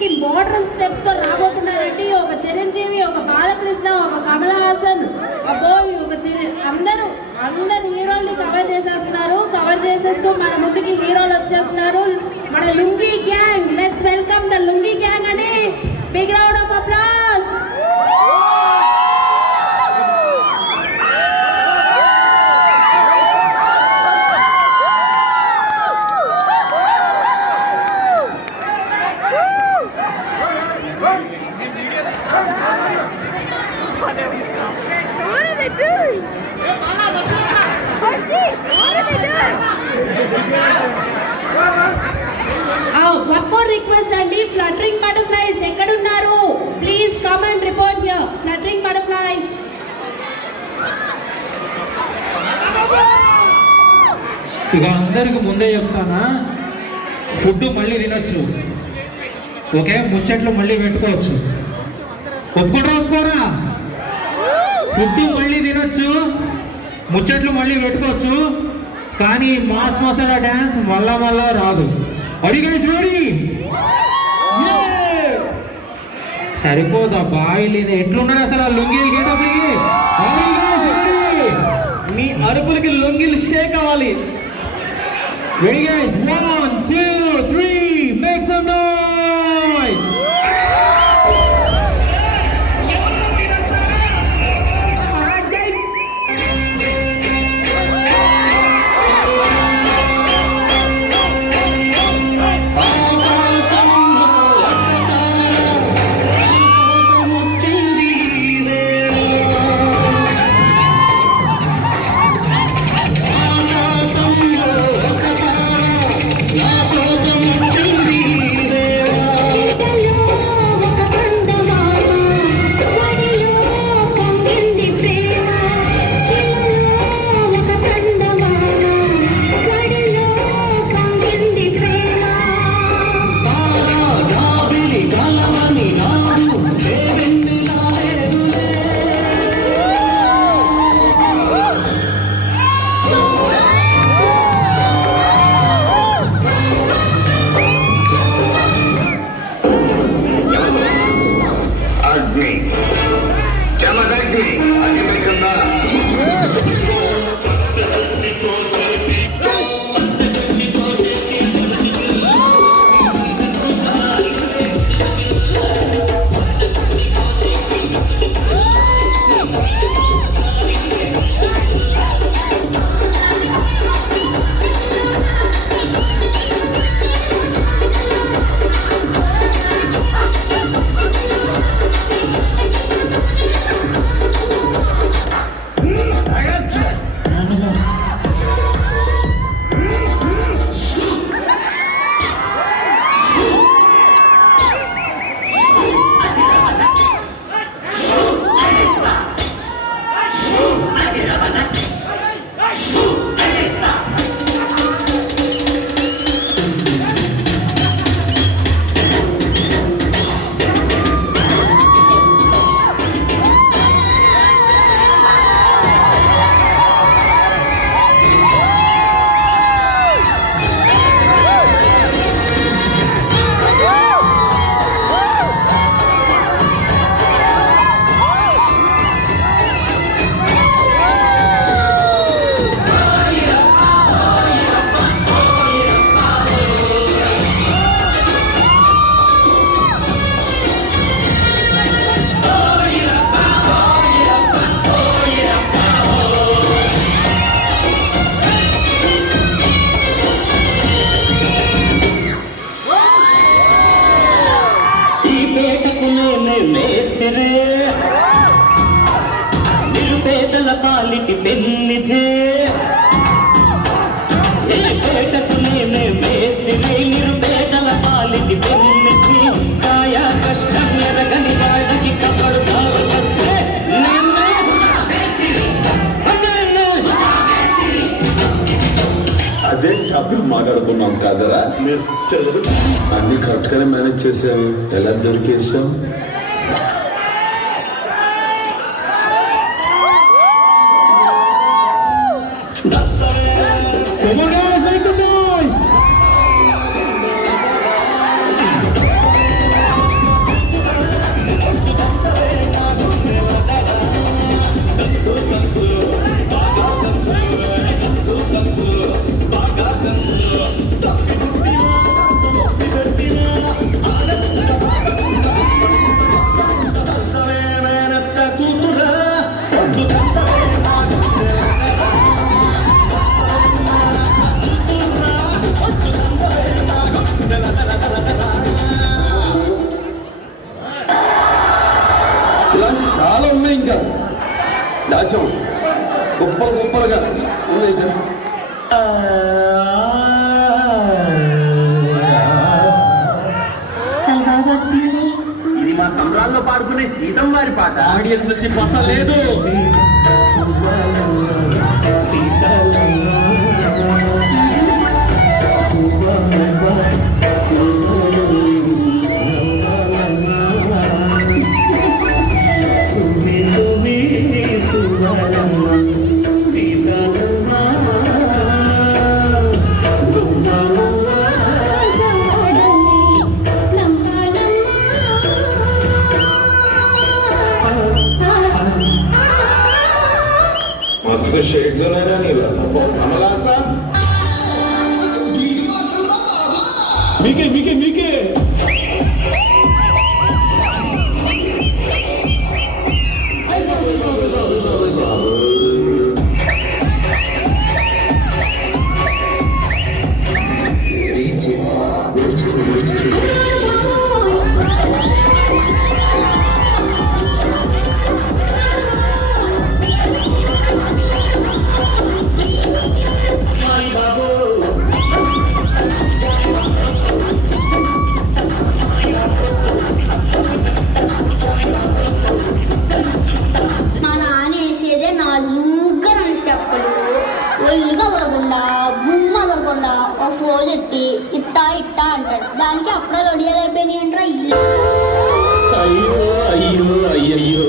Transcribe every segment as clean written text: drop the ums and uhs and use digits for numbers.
మనకి modern steps తో రాబోతున్నారండి. ఒక చిరంజీవి, ఒక బాలకృష్ణ, ఒక కమల్ హాసన్, అందరు హీరోల్ని కవర్ చేసేస్తున్నారు. కవర్ చేసేస్తూ మన ముందుకి హీరోలు వచ్చేస్తున్నారు. మన lungi gang, let's welcome the lungi gang అని big round of applause. One more request అండి, ఫ్లటరింగ్ బటర్ఫ్లైస్ ఎక్కడున్నారు? Please come and report here. Fluttering butterflies. ఇక అందరికి ముందే చెప్తానా, ఫుడ్ మళ్ళీ తినొచ్చు, ఓకే? ముచ్చట్లు మళ్ళీ పెట్టుకోవచ్చు. ఒప్పుకోరా? ఫుడ్ మళ్ళీ తినొచ్చు, ముచ్చట్లు మళ్ళీ పెట్టుకోవచ్చు, కానీ మాస్ మసాలా డ్యాన్స్ మళ్ళా రాదు. అడిగేశ్వరి సరిపోదా బావి లేదు. ఎట్లున్నారు అసలు ఆ లొంగిలు గేటప్పటికి? మీ అరుపులకి లొంగిలు షేక్ అవ్వాలి. Ready guys, 1, 2, 3, make some noise. నిరుపేదల పాలిటి పెన్నిధే పేటకు నేనే మేస్తినై నిరుపేదల పాలిటి పెన్నిధి కాయా కష్టం ఎరగని వాడికి కబడు కావస్తే అదే టాపిక్ మాట్లాడుకున్నాం కదరా. మీరు అన్ని కరెక్ట్గానే మేనేజ్ చేసావు, ఎలా దొరికేసావు? దాచాం గొప్పలు గొప్పలుగా ఉన్నాయి సార్. చాలా బాగా పాడుతుంది. ఇది మా సంబరాల్లో పాడుకునే సీతం వారి పాట. ఆడియన్స్ వచ్చి బస లేదు. मस्त शेड जो नाही ना नीला आम्हाला असा మీకే మా నాన్న వేసేదే నాజూగ్గా రెండు స్టెప్పులు ఒళ్ళు కదలకుండా భూమి కదలకుండా ఒక ఫోజ్ ఎట్టి ఇట్టా అంటాడు. దానికి అప్పుడే ఒడియాలైపోయినాయి అంటారా ఇల్లు. అయ్యో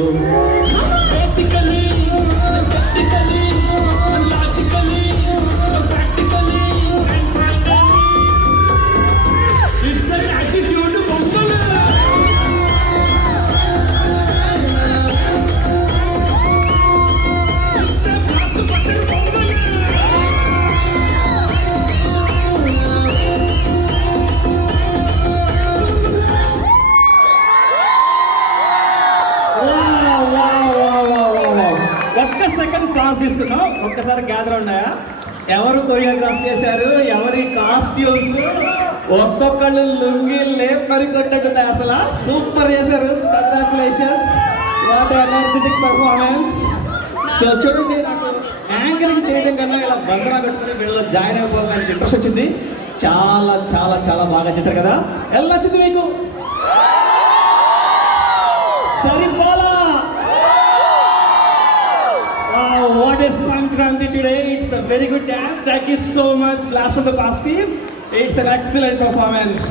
ఒక్క సెకండ్ క్లాస్ తీసుకున్నాం. ఒక్కసారి గ్యాదర్ ఉన్నాయా? ఎవరు కొరియోగ్రాఫ్ చేశారు, ఎవరి కాస్ట్యూమ్స్, ఒక్కొక్కళ్ళు లుంగి లేపరి కొట్టట్టుంది. అసలు సూపర్ చేశారు. Congratulations, what energetic performance. So చూడండి, నాకు యాంకరింగ్ చేయడం కన్నా ఇలా బంధన కట్టుకుని వీళ్ళలో జాయిన్ అయిపోవాలని ఇంట్రెస్ట్ వచ్చింది. చాలా చాలా చాలా బాగా చేశారు కదా. ఎలా నచ్చింది మీకు? సరిపోలా. What is Sankranti today? It's a very good dance. Thank you so much. Blast from the past team. It's an excellent performance.